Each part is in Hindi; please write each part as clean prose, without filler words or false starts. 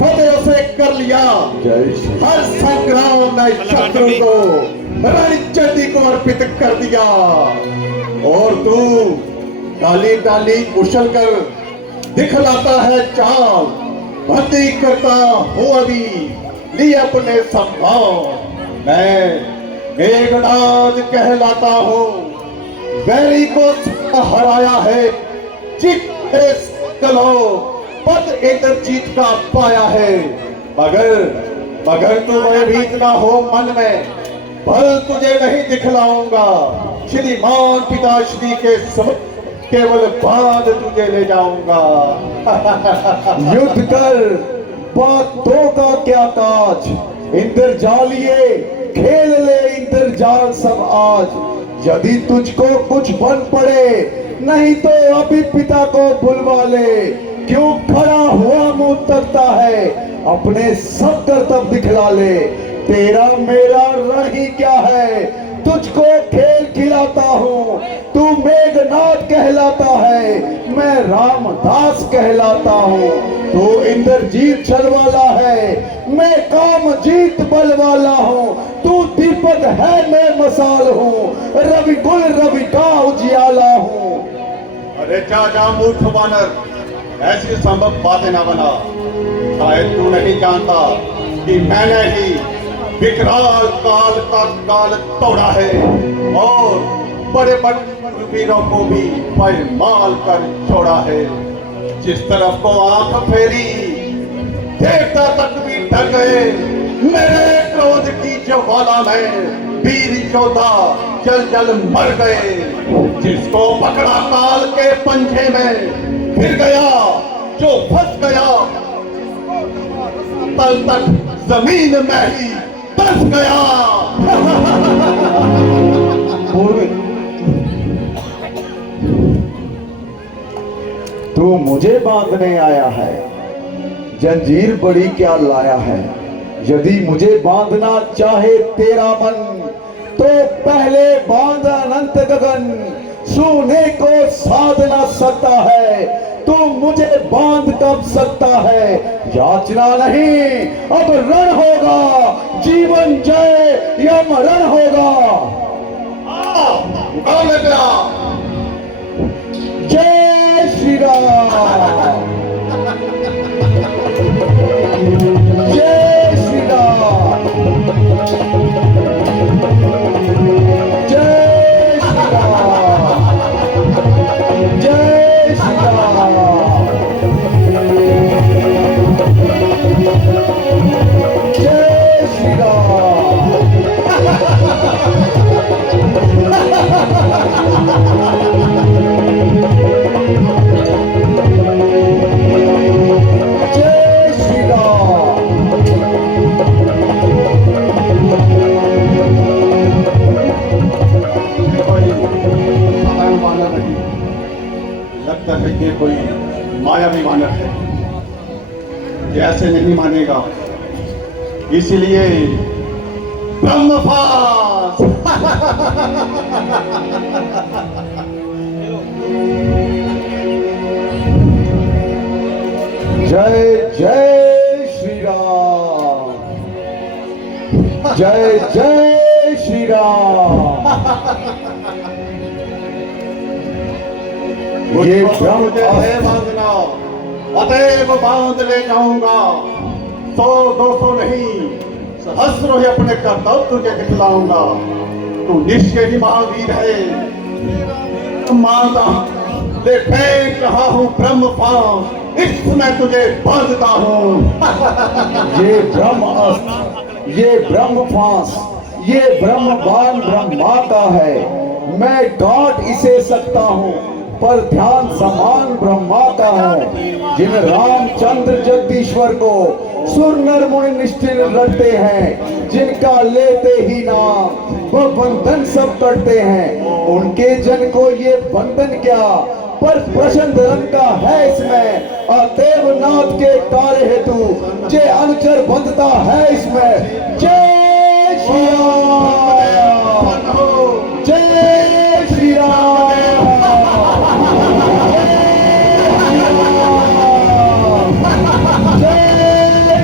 फतेह उसे कर लिया। हर संग्राम में शत्रु को रणचंडी को अर्पित कर दिया। और तू डाली डाली उछल कर दिखलाता है चाल। भक्ति करता हूँ अभी ली अपने संभाल। मैं मेघनाद कहलाता हूँ, वैरी को हराया है। कलो पद इंद्रजीत का पाया है। मगर तू भयभीत ना हो मन में, बल तुझे नहीं दिखलाऊंगा। श्रीमान पिताश्री के केवल बाद तुझे ले जाऊंगा। युद्ध कर, बातों का क्या ताज। इंद्रजालिए खेल ले इंद्रजाल सब आज। यदि तुझको कुछ बन पड़े नहीं तो अभी पिता को बुलवा ले। क्यों खड़ा हुआ मुंह तकता है, अपने सब कर्तव्य दिखला ले। तेरा मेरा रण ही क्या है, तुझको खेल खिलाता हूँ। तू मेघनाद कहलाता है, मैं रामदास कहलाता हूँ। तू इंद्रजीत छल वाला है, मैं कामजीत बल वाला हूँ। तू दीपक है, मैं मसाल हूँ। रवि कुल रवि का उजियाला हूँ। अरे जा मूर्ख वानर, ऐसी संभव बातें ना बना। शायद तू नहीं जानता कि मैंने ही विकराल काल का काल तोड़ा है और बड़े बड़े वीरों को भी पायमाल कर छोड़ा है। जिस तरफ को आंख फेरी देवता तक भी डर गए। मेरे क्रोध की ज्वाला में वीर योद्धा जल जल मर गए। जिसको पकड़ा काल के पंजे में फिर गया, जो फंस गया तल तक जमीन में ही बस गया। तू मुझे बांधने आया है, जंजीर बड़ी क्या लाया है। यदि मुझे बांधना चाहे तेरा मन तो पहले बांध अनंत गगन। सोने को साध ना सकता है, तू मुझे बांध कब सकता है। याचना नहीं, अब रण होगा। जीवन जय या मरण होगा। जय श्री राम। जय श्री राम। जय श्री राम। जय श्री राम। जय श्री राम। जय श्री राम। लगता है कि कोई मायावी वानर है, जैसे नहीं मानेगा। इसलिए ब्रह्मपास। जय जय श्री राम। जय जय श्री राम। ये ब्रह्म है बांधना, अतएव बांध ले जाऊंगा। 100-200 नहीं, सहस्रों ही अपने कर्तव्य तुझे दिखलाऊंगा। तू निश्चय ही महावीर है, मानता ले फेंक रहा हूँ ब्रह्म पास। इसमें तुझे बांधता हूँ। ये ब्रह्म अस्त्र, ये ब्रह्म फांस, ये ब्रह्म बाण ब्रह्मा का है। मैं काट इसे सकता हूँ पर ध्यान समान ब्रह्मा का है। जिन रामचंद्र जगदीश्वर को सुर नर मुनि निष्ठिर लड़ते हैं, जिनका लेते ही नाम वो बंधन सब करते हैं। उनके जन को ये बंधन क्या, पर प्रचंड रंग का है इसमें। और देवनाथ के कार्य हेतु जे अनुचर बंधता है इसमें। जय श्री राम। जय श्री राम। जय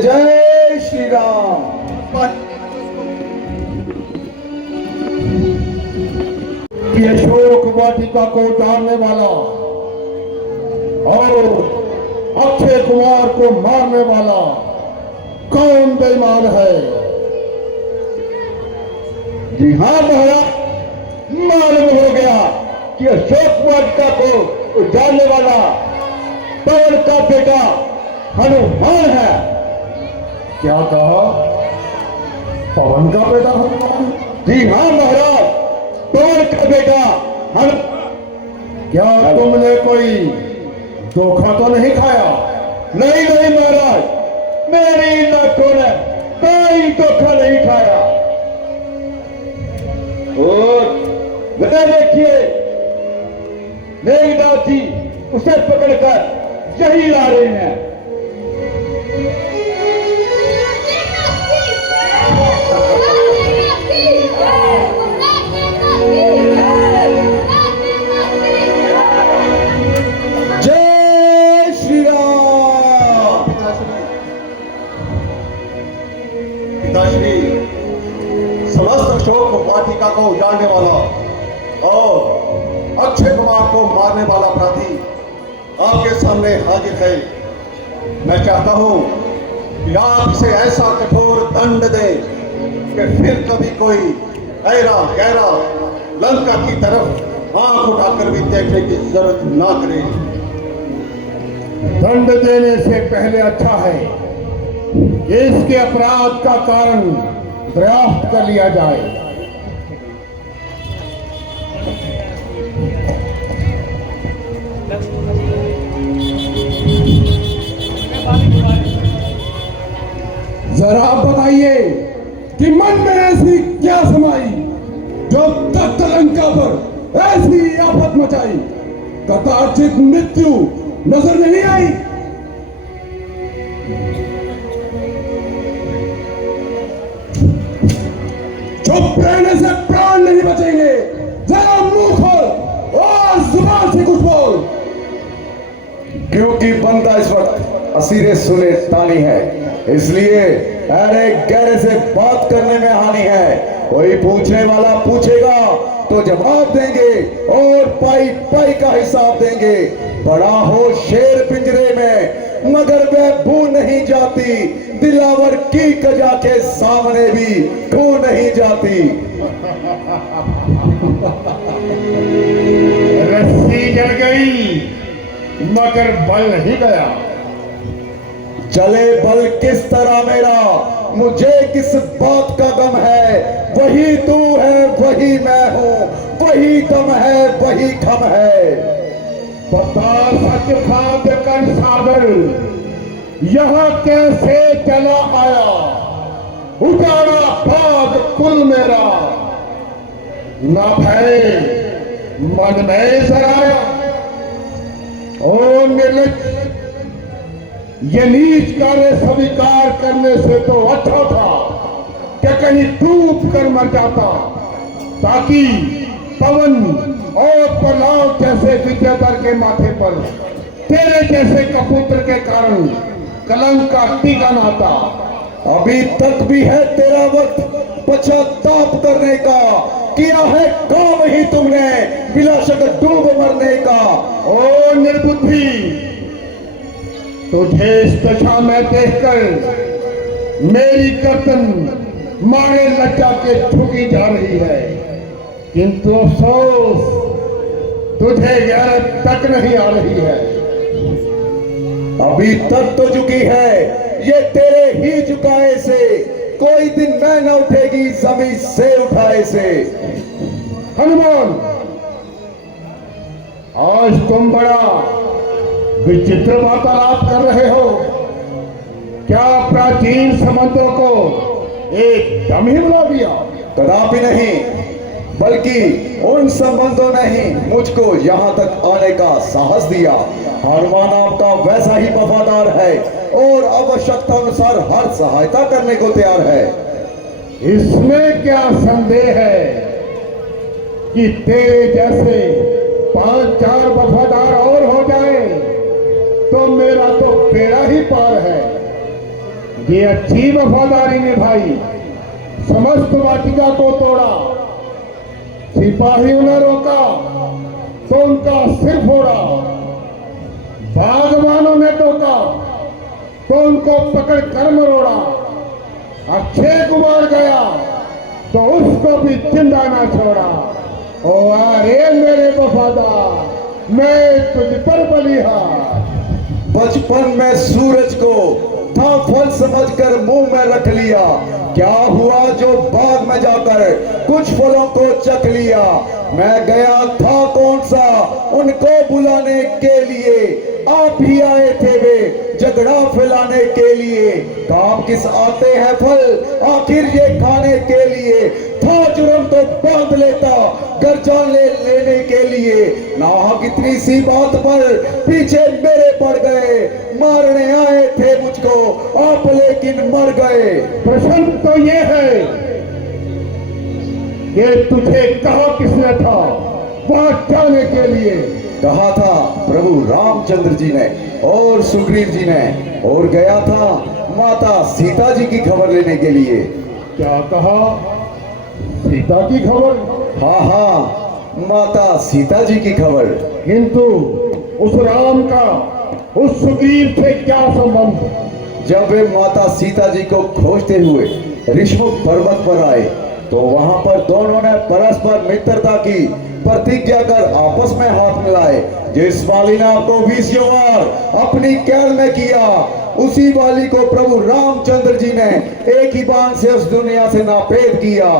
जय जय श्री राम। कि अशोक वाटिका को उतारने वाला और अक्षय कुमार को मारने वाला कौन बेईमान है? जी हाँ महाराज, मालूम हो गया कि अशोक वाटिका को उजाड़ने वाला पवन का बेटा हनुमान है। क्या कहा? पवन का बेटा हनुमान? जी हाँ महाराज, पवन का बेटा हनुमान। क्या तुमने कोई धोखा तो नहीं खाया? नहीं नहीं महाराज, मेरी नाकों ने कोई धोखा नहीं खाया। और वह देखिए, मेघनाथ जी उसे पकड़कर यही ला रहे हैं। जय श्री राम। पिताश्री, समस्त अशोक वाटिका को उजाड़ने वाला और अक्षय कुमार को मारने वाला अपराधी आपके सामने हाजिर है। मैं चाहता हूं कि आप इसे ऐसा कठोर दंड दें कि फिर कभी कोई ऐरा गहरा लंका की तरफ आंख उठाकर भी देखने की जरूरत ना करे। दंड देने से पहले अच्छा है कि इसके अपराध का कारण दरियाफ्त कर लिया जाए। जरा आप बताइए कि मन में ऐसी क्या समाई जो तख्त लंका पर ऐसी आफत मचाई? कदाचित मृत्यु नजर नहीं आई? चुप रहने से प्राण नहीं बचेंगे। जरा मुंह खोल और जुबान से कुछ बोल। क्योंकि बंदा इस वक्त असीरे सुने तानी है, इसलिए अरे गहरे से बात करने में हानि है। कोई पूछने वाला पूछेगा तो जवाब देंगे और पाई पाई का हिसाब देंगे। बड़ा हो शेर पिंजरे में मगर वह भू नहीं जाती, दिलावर की कजा के सामने भी खू नहीं जाती। रस्सी जल गई मगर बल नहीं गया। चले बल किस तरह मेरा, मुझे किस बात का गम है। वही तू है वही मैं हूँ, वही दम है वही खम है। बता सच खाद कर सागर यहाँ कैसे चला आया? उजाड़ा बाग कुल मेरा ना भय मन में जराया। ओ निर्लज, ये नीच कार्य स्वीकार करने से तो अच्छा था कि कहीं डूब कर मर जाता, ताकि पवन और प्रहलाद जैसे विद्याधर के माथे पर तेरे जैसे कबूतर के कारण कलंक का टीका न आता। अभी तक भी है तेरा वक्त पश्चाताप करने का। किया है काम ही तुमने विलासक डूब मरने का। ओ निर्बुद्धि, तुझे इस दशा में देखकर मेरी गर्दन मारे लज्जा के झुकी जा रही है, किंतु अफसोस तुझे गैरत तक नहीं आ रही है। अभी तक तो झुकी है, ये तेरे ही झुकाए से। कोई दिन मैं न उठेगी जमीन से उठाए से। हनुमान, आज तुम बड़ा विचित्र वार्तालाप कर रहे हो। क्या प्राचीन संबंधों को एकदम ही बुला दिया? कदापि नहीं, बल्कि उन संबंधों ने ही मुझको यहाँ तक आने का साहस दिया। हनुमान आपका वैसा ही वफादार है और आवश्यकता अनुसार हर सहायता करने को तैयार है। इसमें क्या संदेह है कि तेरे जैसे 5-4 वफादार और हो जाए तो मेरा तो बेड़ा ही पार है। ये अच्छी वफादारी निभाई, समस्त वाटिका को तोड़ा, सिपाहियों ने रोका तो उनका सिर फोड़ा, बागवानों ने टोका तो उनको पकड़ कर मरोड़ा, अक्षय कुमार गया तो उसको भी जिंदा ना छोड़ा। ओ अरे मेरे वफादार, मैं तुझ पर बलिहार। बचपन में सूरज को था फल समझकर मुंह में रख लिया, क्या हुआ जो बाग में जाकर कुछ फलों को चख लिया। मैं गया था कौन सा उनको बुलाने के लिए, आप ही आए थे वे झगड़ा फैलाने के लिए। काम किस आते हैं फल आखिर ये खाने के लिए, था जुर्म तो बांध लेता घर जान लेने के लिए। ना कितनी सी बात पर पीछे मेरे पड़ गए, मारने आए थे मुझको आप लेकिन मर गए। प्रश्न तो ये है कि तुझे कहा किसने था वहां जाने के लिए? कहा था प्रभु रामचंद्र जी ने और सुग्रीव जी ने, और गया था माता सीता जी की खबर लेने के लिए। क्या कहा? सीता की खबर? हाँ हाँ, माता सीता जी की खबर। किंतु उस राम का उस सुग्रीव से क्या संबंध? जब वे माता सीता जी को खोजते हुए ऋषमुख पर्वत पर आए तो वहां पर दोनों ने परस्पर मित्रता की प्रतिज्ञा कर आपस में हाथ मिलाए। जिस वाली ने आपको 20 बार अपनी कैद में किया, उसी वाली को प्रभु रामचंद्र जी ने एक ही बाण से उस दुनिया से नापेद किया।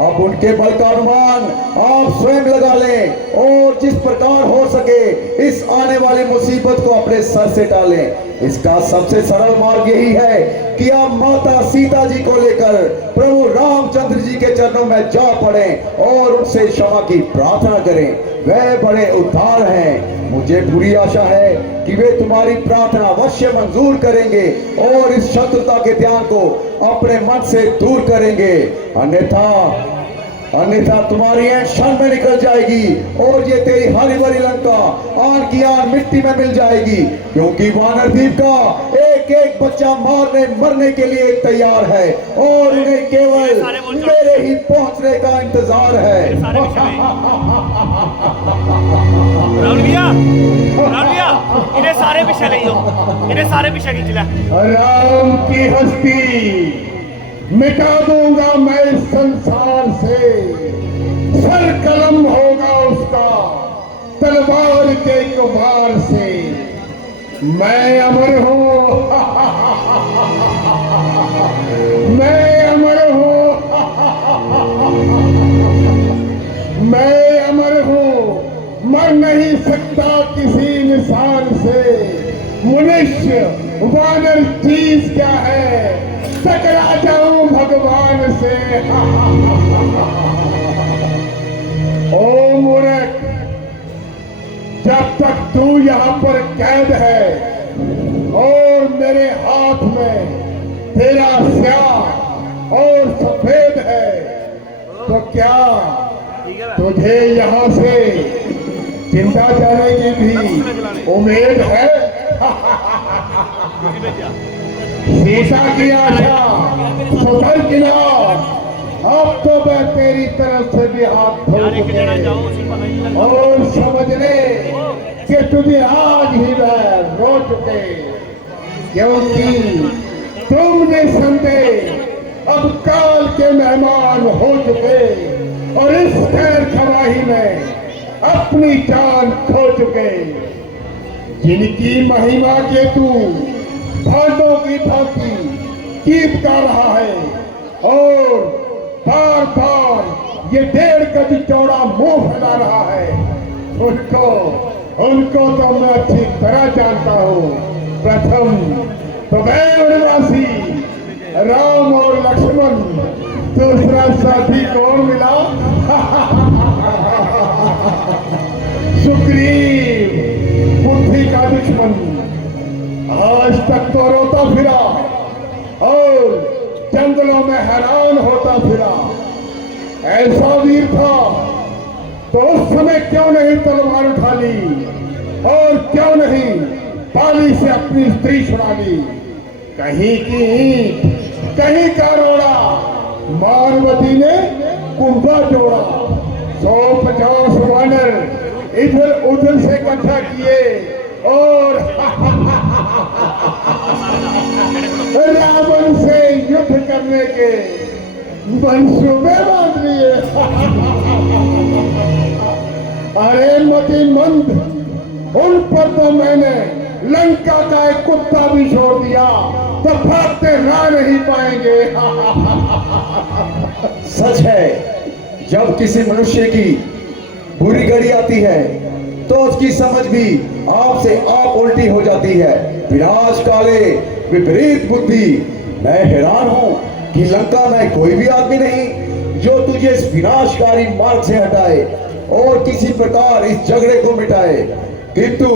अब उनके बल का अनुमान आप स्वयं लगा लें और जिस प्रकार हो सके इस आने वाली मुसीबत को अपने सर से टालें। इसका सबसे सरल मार्ग यही है कि आप माता सीता जी को लेकर प्रभु रामचंद्र जी के चरणों में जा पड़ें और उनसे क्षमा की प्रार्थना करें। वह बड़े उदार हैं। मुझे पूरी आशा है कि वे तुम्हारी प्रार्थना अवश्य मंजूर करेंगे और इस शत्रुता के ध्यान को अपने मन से दूर करेंगे। अन्यथा तुम्हारी ऐन क्षण में निकल जाएगी और ये तेरी हरी भरी लंका आन की आन मिट्टी में मिल जाएगी, क्योंकि वानर द्वीप का एक एक बच्चा मारने मरने के लिए तैयार है और उन्हें केवल मेरे ही पहुंचने का इंतजार है। राहुल भैया, इन्हें सारे पीछे ले जाओ, इन्हें सारे पीछे खींच ले। राम की हस्ती मिटा दूंगा मैं इस संसार से, सर कलम होगा उसका तलवार के कुमार से। मैं अमर हूँ, मैं अमर हूँ, मैं अमर हूँ, मर नहीं सकता किसी इंसान से। मनुष्य वानर चीज क्या है, टकरा जाऊं भगवान से। ओ मूर्ख, जब तक तू यहाँ पर कैद है और मेरे हाथ में तेरा स्याह और सफेद है, तो क्या तुझे यहाँ से जिंदा जाने की भी उम्मीद है? सीता की आशा सुधर गिला, अब तो मैं तेरी तरफ से भी हाथ धो चुके और समझ ले कि तुझे आज ही मैं रो चुके, क्योंकि तुमने संदेह अब काल के मेहमान हो चुके और इस खैर खवाही में अपनी जान खो चुके। जिनकी महिमा के तू भांडों की भांति गीत गा रहा है और बार बार ये 1.5 गज चौड़ा मुंह फैला रहा है, उनको तो मैं अच्छी तरह जानता हूँ। प्रथम तो वनवासी राम और लक्ष्मण, दूसरा साथी कौन मिला? सुग्रीव, बुद्धि का दुश्मन, आज तक तो रोता फिरा और जंगलों में हैरान होता फिरा। ऐसा वीर था तो उस समय क्यों नहीं तलवार उठा ली और क्यों नहीं पाली से अपनी स्त्री छुड़ा ली? कहीं की ईंट, कहीं का रोड़ा, मानवती ने कुंभा जोड़ा। 150 वानर इधर उधर से इकट्ठा किए और रावण से युद्ध करने के मंसूबे बांध लिए। अरे मतिमंद, उन पर तो मैंने लंका का एक कुत्ता भी छोड़ दिया तो भागते रह नहीं पाएंगे। सच है, जब किसी मनुष्य की बुरी घड़ी आती है तो उसकी समझ भी आप से आप उल्टी हो जाती है। विनाश काले विपरीत बुद्धि। मैं हैरान हूं कि लंका में कोई भी आदमी नहीं जो तुझे इस विनाशकारी मार्ग से हटाए और किसी प्रकार इस झगड़े को मिटाए, किंतु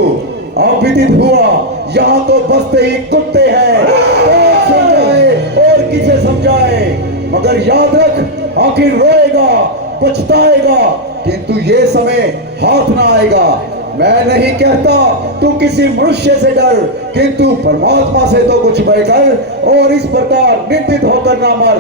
अब विदित हुआ यहाँ तो बसते ही कुत्ते हैं। कौन समझाए और किसे समझाए? मगर याद रख, आखिर रोएगा, पछताएगा, किंतु ये समय हाथ ना आएगा। मैं नहीं कहता तू किसी मनुष्य से डर, किंतु परमात्मा से तो कुछ भय कर और इस प्रकार निंदित होकर ना मर।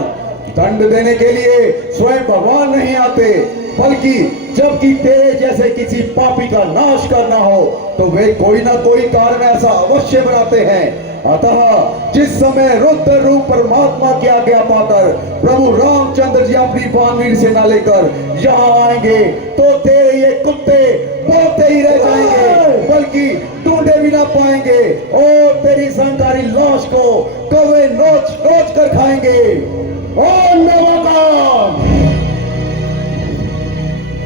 दंड देने के लिए स्वयं भगवान नहीं आते, बल्कि जबकि तेरे जैसे किसी पापी का नाश करना हो तो वे कोई ना कोई कारण ऐसा अवश्य बनाते हैं। अतः जिस समय रुद्र रूप परमात्मा की आज्ञा पाकर प्रभु रामचंद्र जी अपनी वानर सेना लेकर यहाँ आएंगे तो तेरे ये कुत्ते बोलते ही रह जाएंगे, बल्कि ढूंढे भी ना पाएंगे और तेरी संकारी लाश को कौवे नोच नोच कर खाएंगे। और नवाकाम,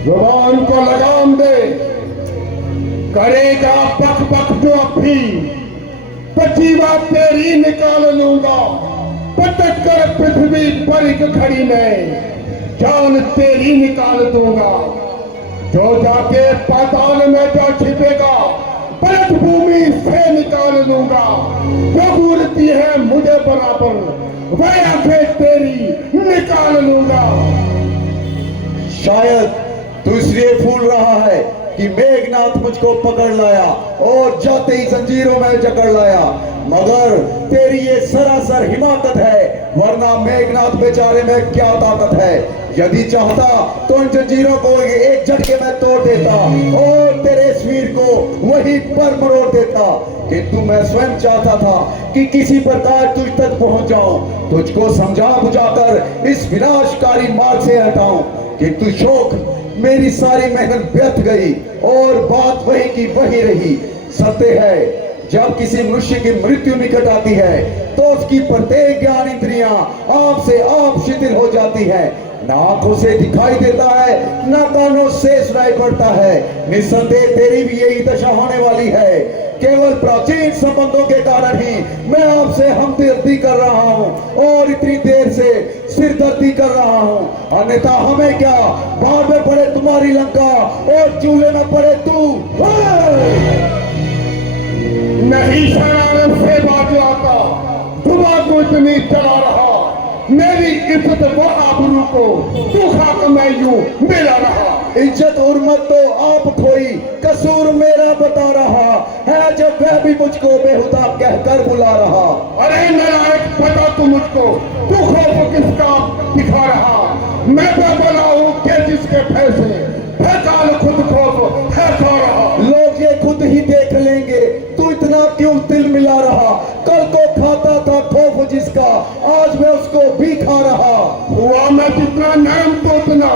जुबान को लगाम दे, करेगा पक पक जो अब भी तो जीवा तेरी निकाल लूंगा। पटक कर पृथ्वी पर एक खड़ी में जान तेरी निकाल दूंगा। जो जाके पाताल में जो छिपेगा परत भूमि से निकाल लूंगा। जो घूरती है मुझे बराबर वह आंखें तेरी निकाल लूंगा। शायद तू इसलिए फूल रहा है कि मेघनाथ मुझको पकड़ लाया और जाते ही जंजीरों में जकड़ लाया, मगर तेरी ये सरासर हिमाकत है, वरना मेघनाथ बेचारे में क्या ताकत है। यदि चाहता तो इन जंजीरों को एक झटके में तोड़ देता और तेरे वीर को वहीं पर मरोड़ देता, किंतु मैं स्वयं चाहता था कि किसी प्रकार तुझ तक पहुंच जाऊं, तुझको समझा बुझाकर इस विनाशकारी मार्ग से हटाऊं, किंतु शोक मेरी सारी मेहनत व्यर्थ गई और बात वही की वही रही। सत्य है, जब किसी मनुष्य की मृत्यु निकट आती है तो उसकी प्रत्येक ज्ञान इंद्रियां आप से आप शिथिल हो जाती है। ना आंखों से दिखाई देता है, ना कानों से सुनाई पड़ता है। निस्संदेह तेरी भी यही दशा होने वाली है। केवल प्राचीन संबंधों के कारण ही मैं आपसे हमदर्दी कर रहा हूँ और इतनी देर से सिरदर्दी कर रहा हूँ, अन्यथा हमें क्या, बाढ़ में पड़े तुम्हारी लंका और चूल्हे में पड़े तू। नहीं शरारत से बाजू आता, जुबान को इतनी चला रहा, मेरी इज्जत व आबरू को तू खाक मैं यूं मिला रहा। इज्जत उर्मत तो आप खोई, कसूर मेरा बता रहा है जब वह भी मुझको बेहुदा कहकर बुला रहा। अरे नालायक, बता तू मुझको, तू खौफ किसका दिखा रहा? मैं बोला हूँ कि जिसके फैसले फेकाल खुद खौफ है खा रहा। लोग ये खुद ही देख लेंगे, तू इतना क्यों दिल मिला रहा? कल को खाता था खौफ जिसका, आज मैं उसको भी खा रहा। हुआ मैं जितना नाम तो उतना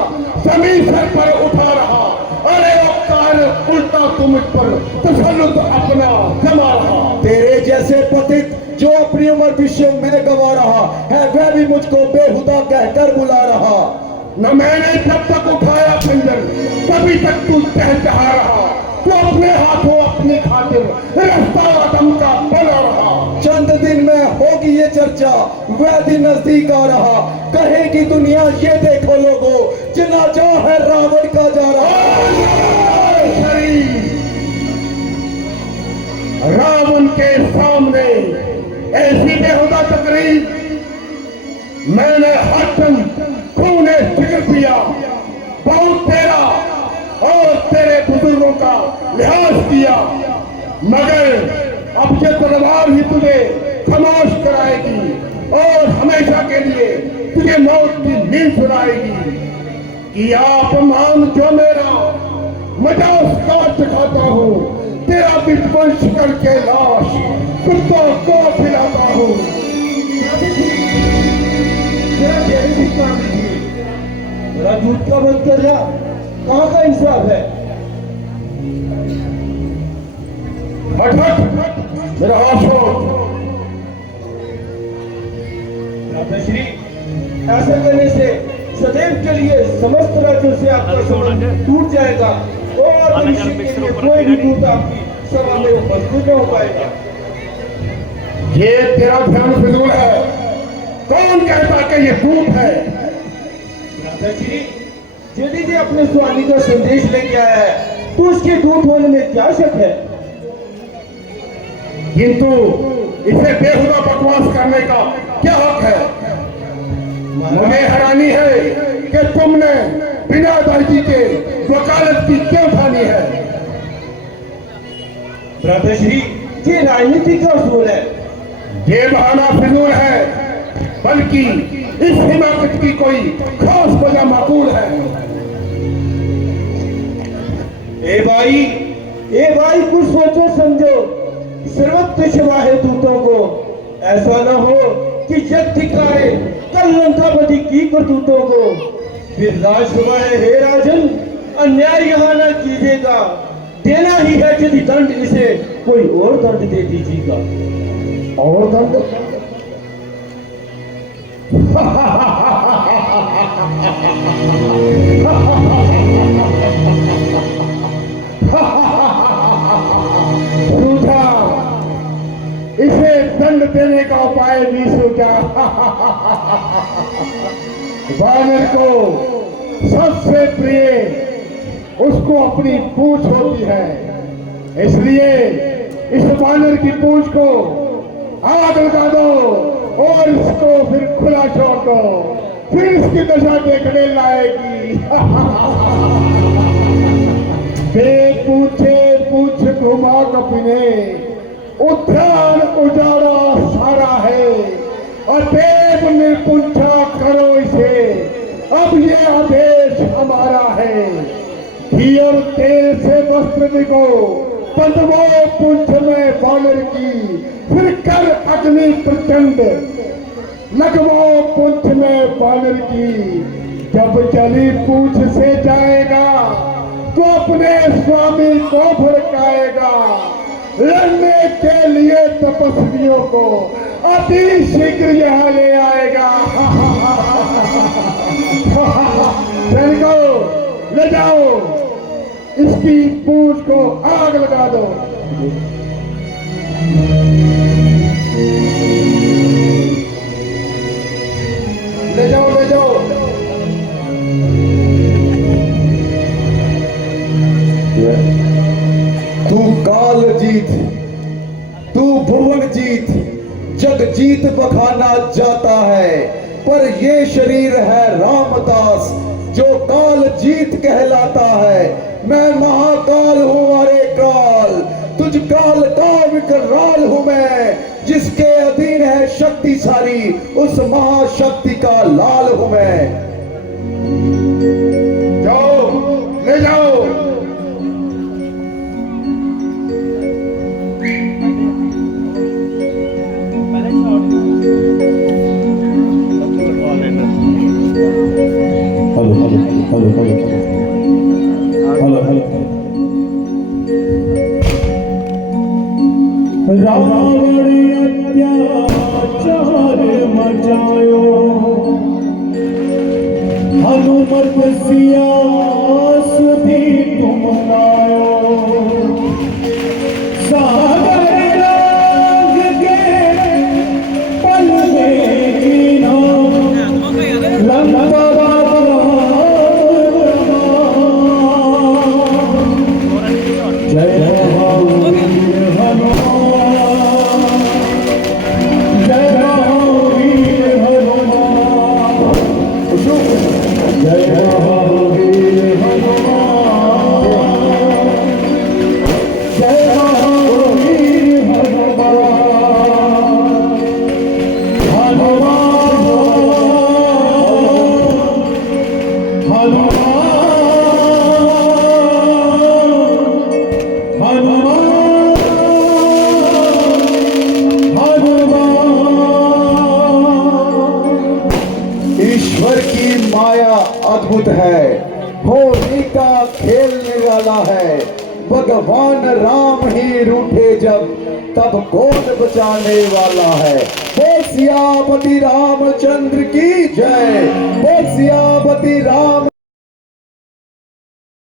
जमीन सर पर उठा रहा। अरे वकार उल्टा तू मुझ पर तसल्लुत अपना जमा रहा। तेरे जैसे पतित जो अपनी उम्र विश्व में गवा रहा है, वह भी मुझको बेहुदा कहकर बुला रहा। न मैंने जब तक उठाया खंजर तभी तक तू चहचहा रहा। तू अपने हाथों अपनी खातिर रास्ता आदम का बना रहा। चंद दिन में होगी ये चर्चा, वह दिन नजदीक आ रहा, कहेगी दुनिया ये देखो लोगों, जनाजा है रावण का जा रहा। रावण के सामने ऐसी बेहुदा तकरीर मैंने हटन खूने जिगर पिया, बहुत तेरा और तेरे बुजुर्गों का लिहाज किया, मगर अब ये तलवार ही तुझे खामोश कराएगी और हमेशा के लिए तुझे मौत की नींद सुनाएगी कि आप मान जो मेरा मजा उसका चखाता हूँ, तेरा विध्वंस करके लाश कुत्तों को खिलाता हूँ। मेरा झूठ का बंद कर जा, कहाँ का इंसाफ है? हट हट मेरा हाथ छोड़। श्री ऐसा करने से सदैव के लिए समस्त राज्यों से आपका संबंध टूट जाएगा और भविष्य के लिए कोई भी दूत आपकी सभा में उपस्थित न हो पाएगा। ये तेरा ध्यान फिजूल है। कौन कहता कि ये दूत है? श्री यदि जी अपने स्वामी का संदेश लेके आया है तो उसके दूत होने में क्या शक है? किंतु इसे बेहुदा बकवास करने का क्या हक है? मुझे हैरानी है कि तुमने बिना दर्जी के वकालत की क्यों ठानी है? भ्राताश्री ये राजनीति का उसूल है। ये बहाना फिजूल है, बल्कि इस हिमाकत की कोई खास वजह माकूल है। ए भाई कुछ सोचो समझो, सर्वत्र शिवा है दूतों को। ऐसा न हो कि जग धिक्कारे कल लंकापति की करतूतों को। फिर राजसभा है हे राजन, अन्याय यहाँ न कीजिएगा। देना ही है यदि दंड इसे कोई और दंड दे दीजिएगा। और दंड? सूझा, इसे दंड देने का उपाय भी सूझा। वानर को सबसे प्रिय उसको अपनी पूंछ होती है, इसलिए इस वानर की पूंछ को आग लगा दो और इसको फिर खुला छोड़ दो, फिर इसकी दशा देखने लाएगी। पूछे पूछ घुमा कपिने, उद्यान उजाड़ा सारा है, अदेव निर्पुंछा करो इसे, अब ये आदेश हमारा है। घी और तेल से वस्त्र भिगो, बंधवो पूंछ में वानर की, फिर कर अग्नि प्रचंड, लगवो पूंछ में वानर की। जब चली पूंछ से जाएगा तो अपने स्वामी को भड़काएगा, लड़ने के लिए तपस्वियों को अति शीघ्र यहाँ ले आएगा। सैनिकों, ले जाओ, इसकी पूंछ को आग लगा दो। ले जाओ, ले जाओ। तू काल जीत, तू भुवन जीत, जग जीत बखाना जाता है, पर ये शरीर है रामदास जो काल जीत कहलाता है। मैं महाकाल हूँ अरे काल, तुझ काल का विकराल हूँ मैं, जिसके अधीन है शक्ति सारी, उस महाशक्ति का लाल हूँ मैं। जाओ, ले जाओ। रावण अत्याचार मचायो, हनुमत सिया सुधी तुम लायो। सागर राग के पल में कीना, लंका जय ईश्वर की माया अद्भुत है, होली का खेलने वाला है। भगवान राम ही रूठे जब, तब कौन बचाने वाला है। बोल सियापति रामचंद्र की जय, बोल सियापति राम